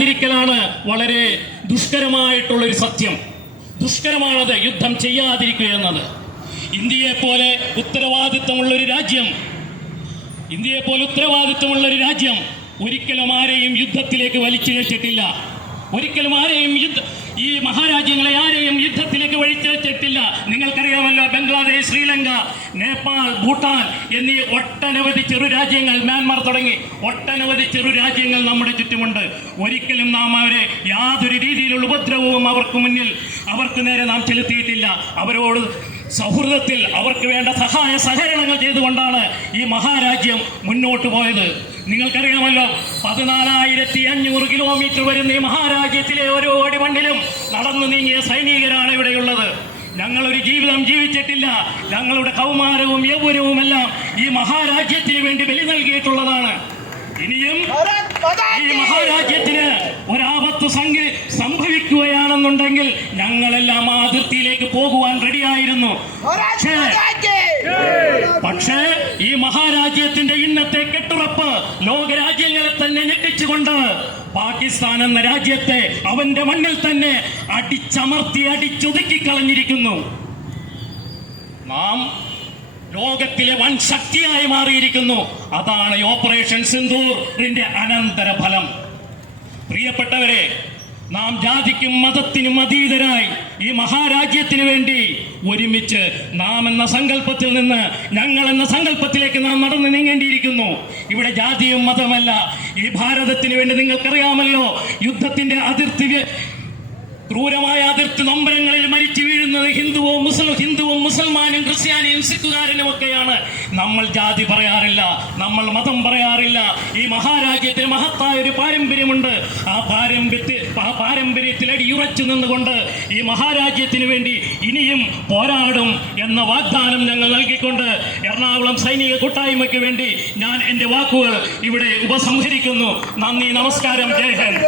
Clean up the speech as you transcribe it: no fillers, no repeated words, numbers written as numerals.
ചെയ്യാതിരിക്കലാണ് വളരെ ദുഷ്കരമായിട്ടുള്ളൊരു സത്യം. ദുഷ്കരമാണത് യുദ്ധം ചെയ്യാതിരിക്കുക എന്നത്. ഇന്ത്യയെ പോലെ ഉത്തരവാദിത്തമുള്ളൊരു രാജ്യം ഒരിക്കലും ആരെയും യുദ്ധത്തിലേക്ക് വലിച്ചിഴച്ചിട്ടില്ല. ഒരിക്കലും ആരെയും ഈ മഹാരാജ്യങ്ങളെ ആരെയും യുദ്ധത്തിലേക്ക് വലിച്ചിഴച്ചിട്ടില്ല. നിങ്ങൾക്കറിയാമല്ലോ, ബംഗ്ലാദേശ്, ശ്രീലങ്ക, നേപ്പാൾ, ഭൂട്ടാൻ എന്നീ ഒട്ടനവധി ചെറു രാജ്യങ്ങൾ, മ്യാൻമാർ തുടങ്ങി ഒട്ടനവധി ചെറു രാജ്യങ്ങൾ നമ്മുടെ ചുറ്റുമുണ്ട്. ഒരിക്കലും നാം അവരെ യാതൊരു രീതിയിലുള്ള ഉപദ്രവവും അവർക്ക് നേരെ നാം ചെലുത്തിയിട്ടില്ല. അവരോട് സൗഹൃദത്തിൽ അവർക്ക് വേണ്ട സഹായ സഹകരണങ്ങൾ ചെയ്തുകൊണ്ടാണ് ഈ മഹാരാജ്യം മുന്നോട്ട് പോയത്. നിങ്ങൾക്കറിയാമല്ലോ, 14,500 കിലോമീറ്റർ വരുന്ന ഈ മഹാരാജ്യത്തിലെ ഓരോ അടിമണ്ണിലും നടന്നു നീങ്ങിയ സൈനികരാണ് ഇവിടെയുള്ളത്. ഞങ്ങളൊരു ജീവിതം ജീവിച്ചിട്ടില്ല. ഞങ്ങളുടെ കൗമാരവും യൗവനവുമെല്ലാം ഈ മഹാരാജ്യത്തിന് വേണ്ടി ബലി നൽകിയിട്ടുള്ളതാണ്. ഇനിയും ഈ മഹാരാജ്യത്തിന് ഒരാപത്ത് സംഭവിക്കുകയാണെന്നുണ്ടെങ്കിൽ ഞങ്ങളെല്ലാം ആ അതിർത്തിയിലേക്ക് പോകുവാൻ റെഡിയായിരുന്നു. പക്ഷേ ഈ മഹാരാജ്യത്തിന്റെ ഇന്നത്തെ കെട്ടുറപ്പ് ലോകരാജ്യങ്ങളെ തന്നെ ഞെട്ടിച്ചുകൊണ്ട് പാകിസ്ഥാൻ എന്ന രാജ്യത്തെ അവന്റെ മണ്ണിൽ തന്നെ അടിച്ചൊതുക്കിക്കളഞ്ഞിരിക്കുന്നു. നാം ലോകത്തിലെ വൻ ശക്തിയായി മാറിയിരിക്കുന്നു. അതാണ് ഈ ഓപ്പറേഷൻ സിന്ദൂറിന്റെ അനന്തരഫലം. പ്രിയപ്പെട്ടവരെ, നാം ജാതിക്കും മതത്തിനും അതീതരായി ഈ മഹാരാജ്യത്തിന് വേണ്ടി ഒരുമിച്ച് നാം എന്ന സങ്കല്പത്തിൽ നിന്ന് ഞങ്ങൾ എന്ന സങ്കല്പത്തിലേക്ക് നാം നടന്നു നീങ്ങേണ്ടിയിരിക്കുന്നു. ഇവിടെ ജാതിയും മതമല്ല. ഈ ഭാരതത്തിന് വേണ്ടി നിങ്ങൾക്കറിയാമല്ലോ, യുദ്ധത്തിന്റെ ക്രൂരമായ അതിർത്തി നൊമ്പരങ്ങളിൽ മരിച്ചു വീഴുന്നത് ഹിന്ദുവും മുസൽമാനും ക്രിസ്ത്യാനിയും സിഖുകാരനും ഒക്കെയാണ്. നമ്മൾ ജാതി പറയാറില്ല, നമ്മൾ മതം പറയാറില്ല. ഈ മഹാരാജ്യത്തിന് മഹത്തായ ഒരു പാരമ്പര്യമുണ്ട്. ആ പാരമ്പര്യത്തിൽ അടിയുറച്ചു നിന്നുകൊണ്ട് ഈ മഹാരാജ്യത്തിന് വേണ്ടി ഇനിയും പോരാടും എന്ന വാഗ്ദാനം ഞങ്ങൾ നൽകിക്കൊണ്ട് എറണാകുളം സൈനിക കൂട്ടായ്മയ്ക്ക് വേണ്ടി ഞാൻ എന്റെ വാക്കുകൾ ഇവിടെ ഉപസംഹരിക്കുന്നു. നന്ദി, നമസ്കാരം, ജയ് ഹിന്ദ്.